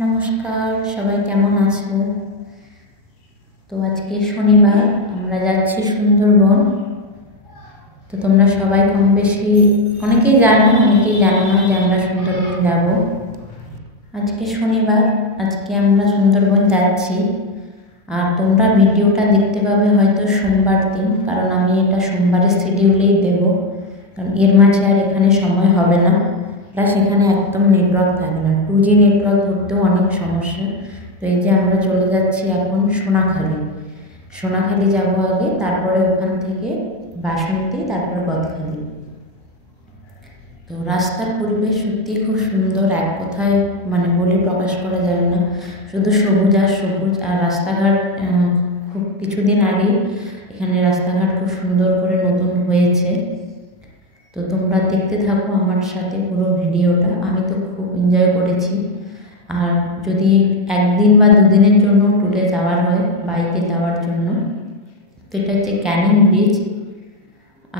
নমস্কার, সবাই কেমন আছো? তো আজকে শনিবার, আমরা যাচ্ছি সুন্দরবন। তো তোমরা সবাই কম বেশি অনেকেই জানো, অনেকেই জানো না যে আমরা সুন্দরবন যাব। আজকে শনিবার, আজকে আমরা সুন্দরবন যাচ্ছি। আর তোমরা ভিডিওটা দেখতে পাবে হয়তো সোমবার দিন, কারণ আমি এটা সোমবারের শিডিউলেই দেবো, কারণ এর মাঝে আর এখানে সময় হবে না। প্লাস এখানে একদম নেটওয়ার্ক থাকে না, 2G নেটওয়ার্ক ধরতেও অনেক সমস্যা। তো এই যে আমরা চলে যাচ্ছি এখন সোনাখালি যাবো আগে, তারপরে ওখান থেকে বাসন্তী, তারপরে গদখালি। তো রাস্তার পরিবেশ সত্যি খুব সুন্দর, এক কথায় মানে বলে প্রকাশ করা যাবে না। শুধু সবুজ আর সবুজ। আর রাস্তাঘাট খুব কিছুদিন আগে এখানে রাস্তাঘাট খুব সুন্দর করে নতুন হয়েছে। তো তোমরা দেখতে থাকো আমার সাথে পুরো ভিডিওটা। আমি তো খুব এনজয় করেছি। আর যদি একদিন বা দুদিনের জন্য ট্যুরে যাওয়ার হয়, বাইকে যাওয়ার জন্য, তো এটা হচ্ছে ক্যানিং ব্রিজ।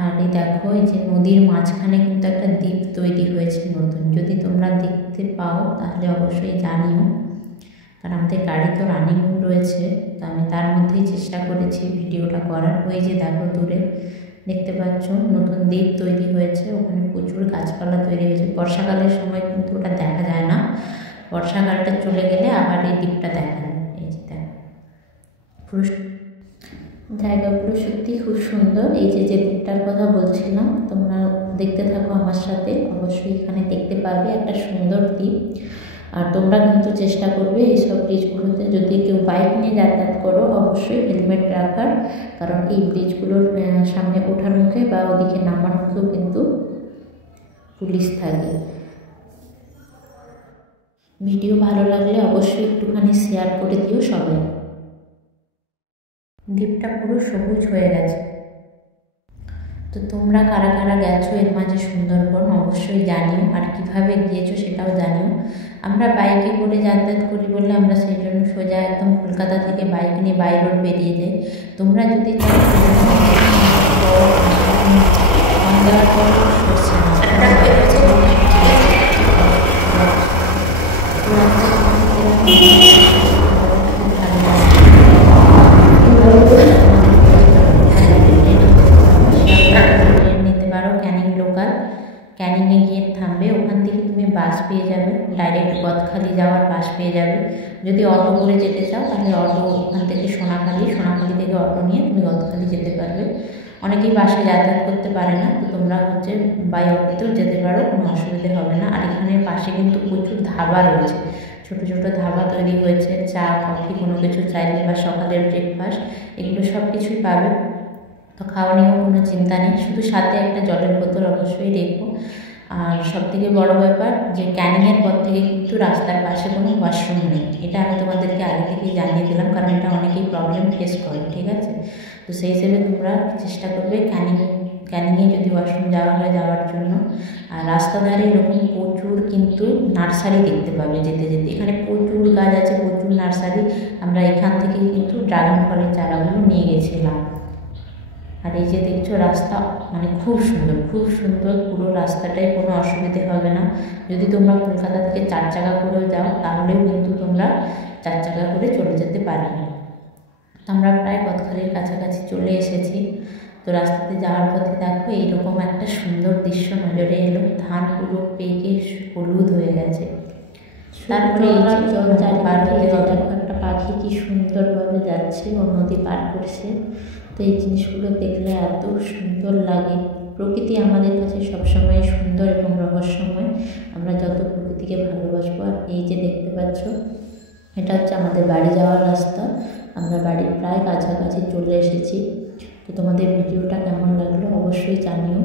আর এই দেখো, এই যে নদীর মাঝখানে কিন্তু একটা দ্বীপ তৈরি হয়েছে নতুন। যদি তোমরা দেখতে পাও তাহলে অবশ্যই জানিও, কারণ আমাদের গাড়ি তো রানিং রয়েছে। তো আমি তার মধ্যেই চেষ্টা করেছি ভিডিওটা করার। ওই যে দেখো দূরে দেখতে পাচ্ছ নতুন দ্বীপ তৈরি হয়েছে, ওখানে প্রচুর গাছপালা তৈরি হয়েছে। বর্ষাকালের সময় কিন্তু ওটা দেখা যায় না, বর্ষাকালটা চলে গেলে আবার এই দ্বীপটা দেখা যায়। এই যে দেখো, পুরো জায়গাগুলো সত্যি খুব সুন্দর। এই যে দ্বীপটার কথা বলছিলাম, তোমরা দেখতে থাকো আমার সাথে। অবশ্যই এখানে দেখতে পাবে একটা সুন্দর দ্বীপ। আর তোমরা কিন্তু চেষ্টা করবে এইসব ব্রিজগুলোতে, যদি কেউ বাইক নিয়ে যাতায়াত করো, অবশ্যই হেলমেট রাখার, কারণ এই ব্রিজগুলোর সামনে ওঠার মুখে বা ওদিকে নামার মুখেও কিন্তু পুলিশ থাকে। ভিডিও ভালো লাগলে অবশ্যই একটুখানি শেয়ার করে দিও সবাই। দ্বীপটা পুরো সবুজ হয়ে গেছে। তো তোমরা কারা কারা গেছো এর মাঝে সুন্দরবন অবশ্যই জানিও, আর কিভাবে গিয়েছো সেটাও জানিও। আমরা বাইকে করে যাতায়াত করি বলে আমরা সেই জন্য সোজা একদম কলকাতা থেকে বাইক নিয়ে বাই রোড বেরিয়ে যাই। তোমরা যদি চাও দেওয়ার পর ক্যানিংয়ে গিয়ে থামবে, ওখান থেকে তুমি বাস পেয়ে যাবে, ডাইরেক্ট গদখালি যাওয়ার বাস পেয়ে যাবে। যদি অটো করে যেতে চাও তাহলে অটো ওখান থেকে সোনাখালি থেকে অটো নিয়ে তুমি গদখালি যেতে পারবে। অনেকেই বাসে যাতায়াত করতে পারে না, তো তোমরা হচ্ছে বাই অটোতেও যেতে পারো, কোনো অসুবিধে হবে না। আর এখানে পাশে কিন্তু প্রচুর ধাবা রয়েছে, ছোটো ছোটো ধাবা তৈরি হয়েছে। চা কফি কোনো কিছু চাইলে বা সকালের ব্রেকফাস্ট এগুলো সব কিছুই পাবে। তো খাওয়া নিয়েও কোনো চিন্তা নেই, শুধু সাথে একটা জলের বোতল অবশ্যই রেখো। আর সবথেকে বড় ব্যাপার যে ক্যানিংয়ের পর থেকে কিন্তু রাস্তার পাশে কোনো ওয়াশরুম নেই। এটা আমি তোমাদেরকে আগে থেকেই জানিয়ে দিলাম, কারণ এটা অনেকেই প্রবলেম ফেস করে, ঠিক আছে? তো সেই হিসেবে তোমরা চেষ্টা করবে ক্যানিংয়ে যদি ওয়াশরুম যাওয়া হয় যাওয়ার জন্য। আর রাস্তা ধারে এরকম প্রচুর কিন্তু নার্সারি দেখতে পাবে যেতে যেতে। এখানে প্রচুর গাছ আছে, প্রচুর নার্সারি। আমরা এখান থেকেই কিন্তু ড্রাগন ফলের চারাগুলো নিয়ে গেছিলাম। আর এই যে দেখছো রাস্তা মানে খুব সুন্দর, খুব সুন্দর পুরো রাস্তাটাই, কোনো অসুবিধে হবে না। যদি তোমরা কলকাতা থেকে 4 চাকা করেও যাও তাহলেও কিন্তু তোমরা 4 চাকা করে চলে যেতে পারবে। আমরা প্রায় গদখালির কাছাকাছি চলে এসেছি। তো রাস্তাতে যাওয়ার পথে দেখো এইরকম একটা সুন্দর দৃশ্য নজরে এলো, ধান পুরো পেকে হলুদ হয়ে গেছে। তারপরে এই যে জল পার হয়ে দেখো একটা পাখি কি সুন্দরভাবে যাচ্ছে, ও নদী পার করছে। তো এই জিনিসগুলো দেখলে এত সুন্দর লাগে। প্রকৃতি আমাদের কাছে সবসময় সুন্দর এবং রহস্যময়। আমরা যত প্রকৃতিকে ভালোবাসবো। আর এই যে দেখতে পাচ্ছ, এটা হচ্ছে আমাদের বাড়ি যাওয়ার রাস্তা। আমরা বাড়ির প্রায় কাছাকাছি চলে এসেছি। তো তোমাদের ভিডিওটা কেমন লাগলো অবশ্যই জানিও।